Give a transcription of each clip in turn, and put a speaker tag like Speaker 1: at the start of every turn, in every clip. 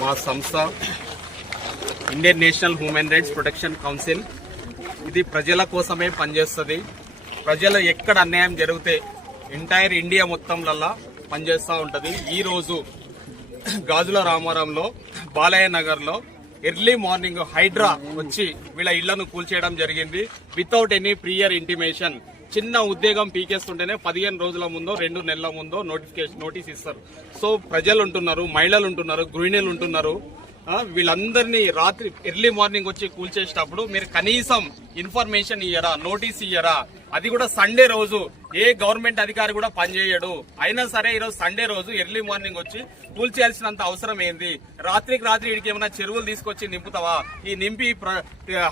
Speaker 1: మా సంస్థ Indian National Human Rights Protection Council. ఇది ప్రజల కోసమే పనిచేస్తుంది. ప్రజలు ఎక్కడ అన్యాయం జరిగితే ఎంటైర్ ఇండియా మొత్తంలల్లా పనిచేస్తూ ఉంటుంది. ఈరోజు గాజుల రామారంలో బాలయ్య నగర్లో ఎర్లీ మార్నింగ్ హైడ్రా వచ్చి వీళ్ళ ఇళ్ళను కూల్చేయడం జరిగింది. వితౌట్ ఎనీ ప్రియర్ ఇంటిమేషన్ చిన్న ఉద్యోగం పీకేస్తుంటేనే పదిహేను రోజుల ముందో రెండు నెలల ముందో నోటిఫికేషన్ నోటీస్ ఇస్తారు. సో ప్రజలు ఉంటున్నారు మహిళలు ఉంటున్నారు గృహిణులు ఉంటున్నారు వీళ్ళందరినీ రాత్రి ఎర్లీ మార్నింగ్ వచ్చి కూల్చేసేటప్పుడు మీరు కనీసం ఇన్ఫర్మేషన్ ఇయ్యరా నోటీస్ ఇయ్యరా? అది కూడా సండే రోజు. ఏ గవర్నమెంట్ అధికారి కూడా పనిచేయడు అయినా సరే ఈరోజు సండే రోజు ఎర్లీ మార్నింగ్ వచ్చి కూల్చేయాల్సినంత అవసరం ఏంది? రాత్రికి రాత్రి వీడికి ఏమైనా చెరువులు తీసుకొచ్చి నింపుతావా? ఈ నింపి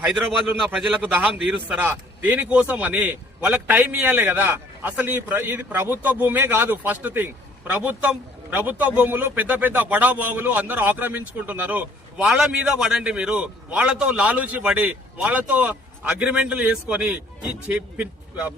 Speaker 1: హైదరాబాద్లో ఉన్న ప్రజలకు దహం తీరుస్తారా? దేనికోసం అని వాళ్ళకి టైం ఇవ్వాలి కదా. అసలు ఈ ప్ర- ఇది ప్రభుత్వ భూమే కాదు ఫస్ట్ థింగ్ ప్రభుత్వం ప్రభుత్వ భూములు పెద్ద పెద్ద బడా బావులు అందరూ ఆక్రమించుకుంటున్నారు. వాళ్ళ మీద పడండి మీరు. వాళ్ళతో లాలూచి పడి వాళ్ళతో అగ్రిమెంట్లు చేసుకొని ఈ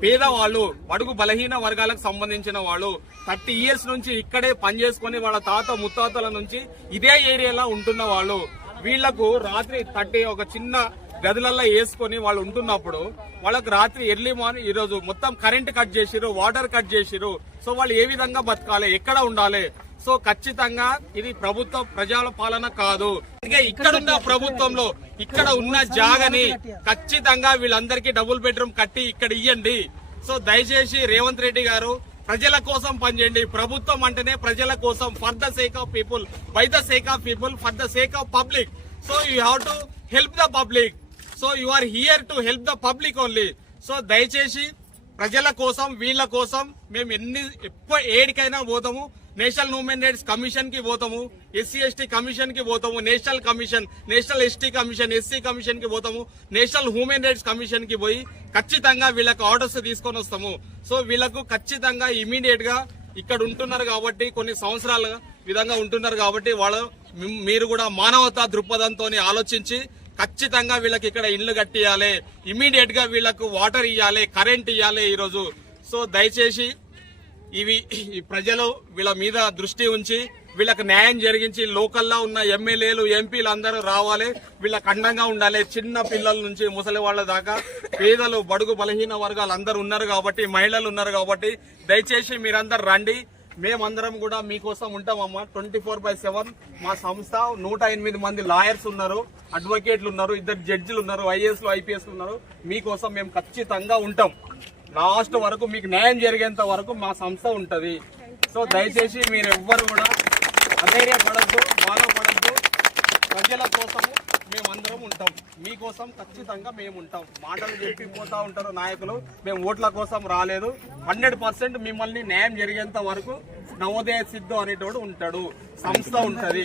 Speaker 1: పేదవాళ్ళు బడుగు బలహీన వర్గాలకు సంబంధించిన వాళ్ళు థర్టీ ఇయర్స్ నుంచి ఇక్కడే పనిచేసుకొని వాళ్ళ తాత ముత్తాతల నుంచి ఇదే ఏరియాలో ఉంటున్న వాళ్ళు వీళ్ళకు రాత్రి థర్టీ ఒక చిన్న గదులల్లో వేసుకొని వాళ్ళు ఉంటున్నప్పుడు వాళ్ళకు రాత్రి ఎర్లీ మార్నింగ్ ఈరోజు మొత్తం కరెంట్ కట్ చేసిరు వాటర్ కట్ చేసిరు సో వాళ్ళు ఏ విధంగా బతకాలి ఎక్కడ ఉండాలి? సో ఖచ్చితంగా ఇది ప్రభుత్వ ప్రజల పాలన కాదు. అందుకే ఇక్కడున్న ప్రభుత్వంలో ఇక్కడ ఉన్న జాగని ఖచ్చితంగా వీళ్ళందరికీ డబుల్ బెడ్రూమ్ కట్టి ఇక్కడ ఇయ్యండి. సో దయచేసి రేవంత్ రెడ్డి గారు ప్రజల కోసం పనిచేయండి. ప్రభుత్వం అంటేనే ప్రజల కోసం for the sake of people by the sake of people for the sake of public so you have to help the public so you are here to help the public only so దయచేసి ప్రజల కోసం వీళ్ళ కోసం మేము ఎన్ని ఎప్పుడు ఏడికైనా పోతాము. National human rights కమిషన్కి పోతాము. ఎస్సీ ఎస్టీ కమిషన్కి పోతాము. National commission national ST commission SC కమిషన్కి పోతాము. నేషనల్ హ్యూమన్ రైట్స్ కమిషన్కి పోయి ఖచ్చితంగా వీళ్ళకి ఆర్డర్స్ తీసుకొని వస్తాము. సో వీళ్ళకు ఖచ్చితంగా ఇమీడియట్గా ఇక్కడ ఉంటున్నారు కాబట్టి కొన్ని సంవత్సరాల విధంగా ఉంటున్నారు కాబట్టి వాళ్ళు మీరు కూడా మానవతా దృక్పథంతో ఆలోచించి ఖచ్చితంగా వీళ్ళకి ఇక్కడ ఇల్లు కట్టియాలి. ఇమీడియట్గా వీళ్ళకు వాటర్ ఇవ్వాలి కరెంట్ ఇవ్వాలి ఈరోజు. సో దయచేసి ఇవి ఈ ప్రజలు వీళ్ళ మీద దృష్టి ఉంచి వీళ్ళకి న్యాయం జరిగించి లోకల్లో ఉన్న ఎమ్మెల్యేలు ఎంపీలు అందరూ రావాలి. వీళ్ళకి అండంగా ఉండాలి. చిన్న పిల్లల నుంచి ముసలి వాళ్ళ దాకా పేదలు బడుగు బలహీన వర్గాలు అందరూ ఉన్నారు కాబట్టి మహిళలు ఉన్నారు కాబట్టి దయచేసి మీరందరు రండి. మేమందరం కూడా మీకోసం ఉంటామమ్మా. ట్వంటీ ఫోర్ బై సెవెన్ మా సంస్థ. నూట ఎనిమిది మంది లాయర్స్ ఉన్నారు అడ్వకేట్లు ఉన్నారు ఇద్దరు జడ్జిలు ఉన్నారు ఐఏఎస్లు ఐపీఎస్లు ఉన్నారు. మీకోసం మేము ఖచ్చితంగా ఉంటాం. లాస్ట్ వరకు మీకు న్యాయం జరిగేంత వరకు మా సంస్థ ఉంటుంది. సో దయచేసి మీరు ఎవ్వరు కూడా అధైర్యపడద్దు బాధపడద్దు. ప్రజల కోసము కోసం మీకోసం ఖచ్చితంగా మేము ఉంటాం. మాటలు చెప్పి పోతా ఉంటారు నాయకులు. మేము ఓట్ల కోసం రాలేదు. హండ్రెడ్ పర్సెంట్ మిమ్మల్ని న్యాయం జరిగేంత వరకు నవోదయ సిద్ధు అనేటోడు ఉంటాడు. సంస్థ ఉంటది.